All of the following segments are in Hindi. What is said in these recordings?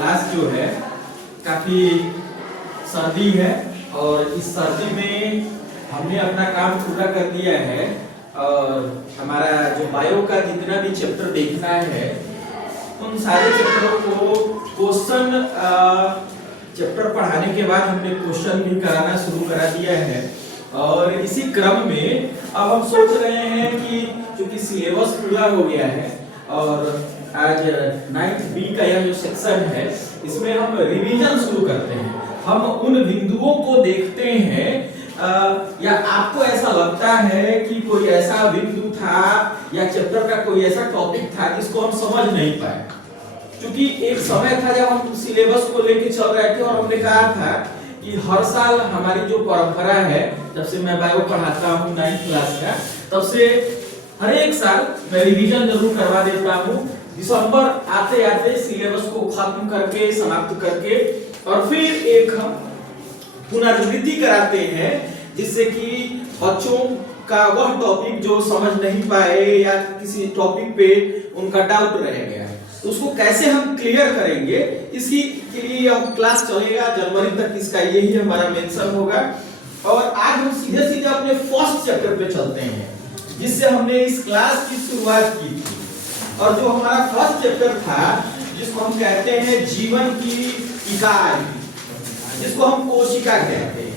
क्लास जो है काफी सर्दी है और इस सर्दी में हमने अपना काम पूरा कर दिया है और हमारा जो बायो का जितना भी चैप्टर देखना है उन सारे चैप्टरों को क्वेश्चन चैप्टर पढ़ाने के बाद हमने क्वेश्चन भी कराना शुरू करा दिया है। और इसी क्रम में अब हम सोच रहे हैं कि चूंकि सिलेबस पूरा हो गया है और आज 9th बी का यह जो सेक्शन है इसमें हम रिवीजन शुरू करते हैं। हम उन बिंदुओं को देखते हैं या आपको ऐसा लगता है कि कोई ऐसा बिंदु था या चैप्टर का कोई ऐसा टॉपिक था जिसको हम समझ नहीं पाए। क्योंकि एक समय था जब हम सिलेबस को लेके चल रहे थे और हमने कहा था कि हर साल हमारी जो परंपरा है, जब से मैं बायो पढ़ाता हूँ 9th क्लास का, तब से हर एक साल मैं रिवीजन जरूर करवा देता हूँ। दिसंबर आते आते सिलेबस को खत्म करके समाप्त करके और फिर एक हम पुनरावृत्ति कराते हैं जिससे कि बच्चों का वह टॉपिक जो समझ नहीं पाए या किसी टॉपिक पे उनका डाउट रह गया तो उसको कैसे हम क्लियर करेंगे, इसकी के लिए अब क्लास चलेगा जनवरी तक। इसका यही हमारा मेंशन होगा और आज हम सीधे सीधे अपने फर्स्ट चैप्टर पे चलते हैं जिससे हमने इस क्लास की शुरुआत की थी। और जो हमारा फर्स्ट चैप्टर था जिसको हम कहते हैं जीवन की इकाई, जिसको हम कोशिका कहते हैं।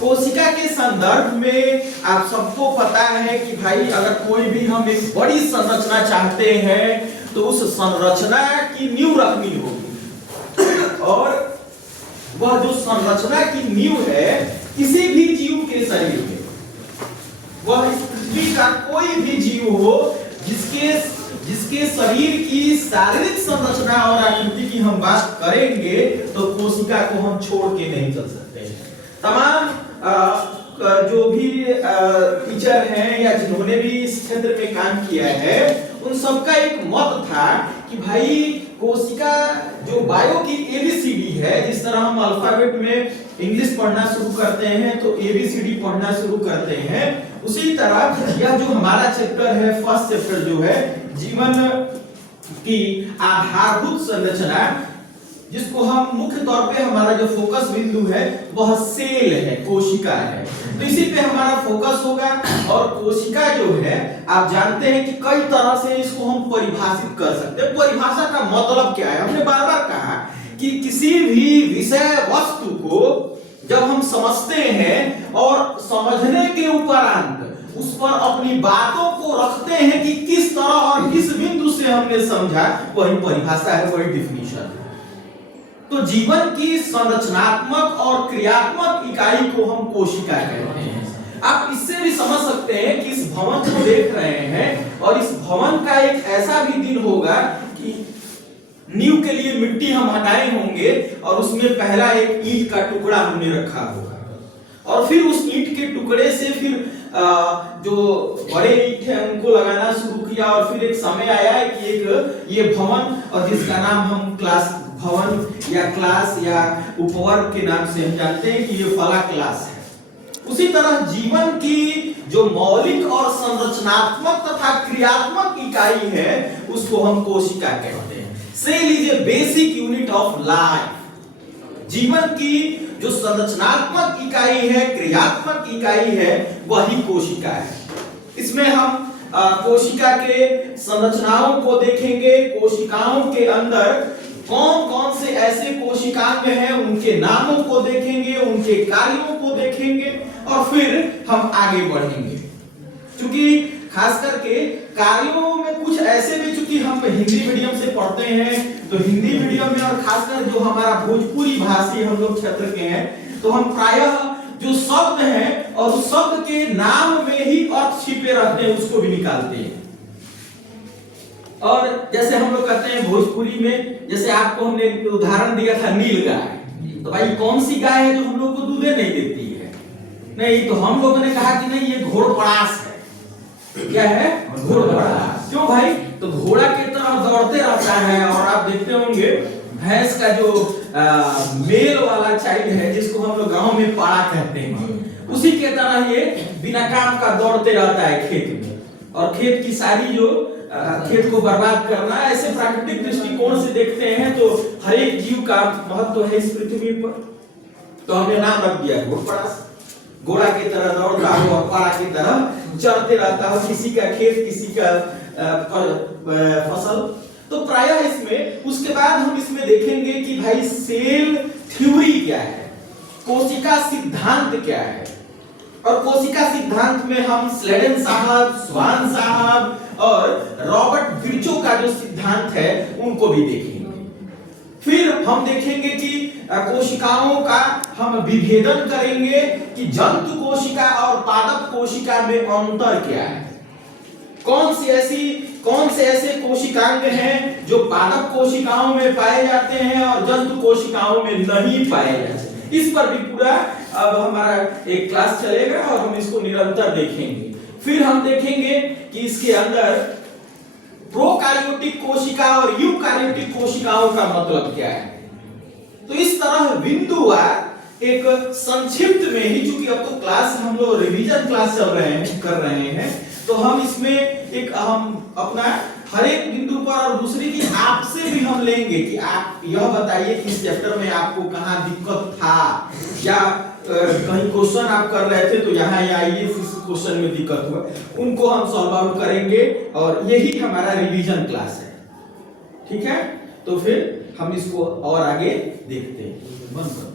कोशिका के संदर्भ में आप सबको पता है कि भाई अगर कोई भी हम एक बड़ी संरचना चाहते हैं तो उस संरचना की नींव रखनी होगी और वह जो संरचना की नींव है किसी भी जीव के शरीर में, वह इस पृथ्वी का कोई भी जीव हो जिसके शरीर की शारीरिक संरचना और आकृति की हम बात करेंगे तो कोशिका को हम छोड़ के नहीं चल सकते। तमाम जो भी टीचर हैं या जिन्होंने भी इस क्षेत्र में काम किया है उन सबका एक मत था कि भाई कोशिका जो बायो की एबीसीडी है, जिस तरह हम अल्फाबेट में इंग्लिश पढ़ना शुरू करते हैं तो एबीसीडी पढ़ना शुरू करते हैं, उसी तरह यह जो हमारा चैप्टर है फर्स्ट चैप्टर जो है जीवन की आधारभूत संरचना, जिसको हम मुख्य तौर पे हमारा जो फोकस बिंदु है वह सेल है, कोशिका है, तो इसी पे हमारा फोकस होगा। और कोशिका जो है आप जानते हैं कि कई तरह से इसको हम परिभाषित कर सकते हैं। परिभाषा का मतलब क्या है, हमने बार बार कहा कि किसी भी विषय वस्तु को जब हम समझते हैं और समझने के उपरांत उस पर अपनी बातों को रखते हैं कि किस तरह और किस बिंदु से हमने समझा, वही परिभाषा है, वही डिफिनीशन है। तो जीवन की संरचनात्मक और क्रियात्मक इकाई को हम कोशिका कहते हैं। आप इससे भी समझ सकते हैं कि इस भवन को देख रहे हैं और इस भवन का एक ऐसा भी दिन होगा कि नींव के लिए मिट्टी हम हटाए होंगे और उसमें पहला एक ईंट का टुकड़ा हमने रखा होगा और फिर उस ईंट के टुकड़े से फिर जो बड़े ईंट है उनको लगाना शुरू किया और फिर एक समय आया है कि एक ये भवन, और जिसका नाम हम क्लास भवन या क्लास या उपवर्ग के नाम से हम जानते हैं कि ये फला क्लास है। उसी तरह जीवन की जो मौलिक और संरचनात्मक तथा क्रियात्मक इकाई है उसको हम कोशिका कहते हैं। Cell is a basic unit of life. जीवन की जो संरचनात्मक इकाई है, क्रियात्मक इकाई है, वही कोशिका है। इसमें हम कोशिका के संरचनाओं को देखेंगे, कोशिकाओं के अंदर कौन कौन से ऐसे कोशिकांग हैं उनके नामों को देखेंगे, उनके कार्यों को देखेंगे और फिर हम आगे बढ़ेंगे। क्योंकि खास करके कार्यों में कुछ ऐसे भी, चूंकि हम हिंदी मीडियम से पढ़ते हैं तो हिंदी मीडियम में और खासकर जो हमारा भोजपुरी भाषी हम लोग क्षेत्र के हैं तो हम प्रायः जो शब्द हैं और उस शब्द के नाम में ही अर्थ छिपे रहते हैं उसको भी निकालते हैं। और जैसे हम लोग कहते हैं भोजपुरी में, जैसे आपको हमने उदाहरण दिया था नील गाय, तो भाई कौन सी गाय है जो हम लोग को दूध नहीं देती है? नहीं, तो हम लोगों ने कहा कि नहीं ये घोड़पड़ास है। क्या है? घोड़पड़ास। क्यों भाई? तो घोड़ा की तरह दौड़ते रहता है और आप देखते होंगे भैंस का जो मेल वाला चाइल्ड है जिसको हम लोग गांव में पाड़ा कहते हैं, उसी के तरह ये बिना काम का दौड़ते रहता है खेत में और खेत की सारी जो खेत को बर्बाद करना, ऐसे प्राकृतिक दृष्टिकोण से देखते हैं तो हर हर एक जीव का महत्व है इस पृथ्वी पर, तो हमने नाम रख दिया घोड़पड़ास। घोड़ा की तरह दौड़ता हो और पाड़ा की तरह चढ़ते रहता हो, किसी का खेत किसी का फसल। तो प्रायः इसमें उसके बाद हम इसमें देखेंगे कि भाई सेल थ्योरी क्या है, कोशिका सिद्धांत क्या है। और कोशिका सिद्धांत में हम स्लेडन साहब, स्वान साहब और रॉबर्ट विर्चो का जो सिद्धांत है उनको भी देखेंगे। फिर हम देखेंगे कि कोशिकाओं का हम विभेदन करेंगे कि जंतु कोशिका और पादप कोशिका में अंतर क्या है, कौन से ऐसे कोशिकांग हैं जो पादप कोशिकाओं में पाए जाते हैं और जंतु कोशिकाओं में नहीं पाए जाते। इस पर भी पूरा अब हमारा एक क्लास चलेगा और हम इसको निरंतर देखेंगे। फिर हम देखेंगे कि इसके अंदर प्रोकार्योटिक कोशिका और यूकार्योटिक कोशिकाओं का मतलब क्या है। तो इस तरह बिंदुवार एक संक्षिप्त में ही, चूंकि अब तो क्लास हम लोग रिवीजन क्लास कर रहे हैं, तो हम इसमें एक हम अपना हर एक बिंदु पर और दूसरी की आपसे भी हम लेंगे कि आप यह बताइए कि इस चैप्टर में आपको कहाँ दिक्कत था, या कहीं क्वेश्चन आप कर रहे थे तो यहाँ आइए इस क्वेश्चन में दिक्कत हुआ, उनको हम सॉल्व आउट करेंगे। और यही हमारा रिवीजन क्लास है, ठीक है। तो फिर हम इसको और आगे देखते हैं।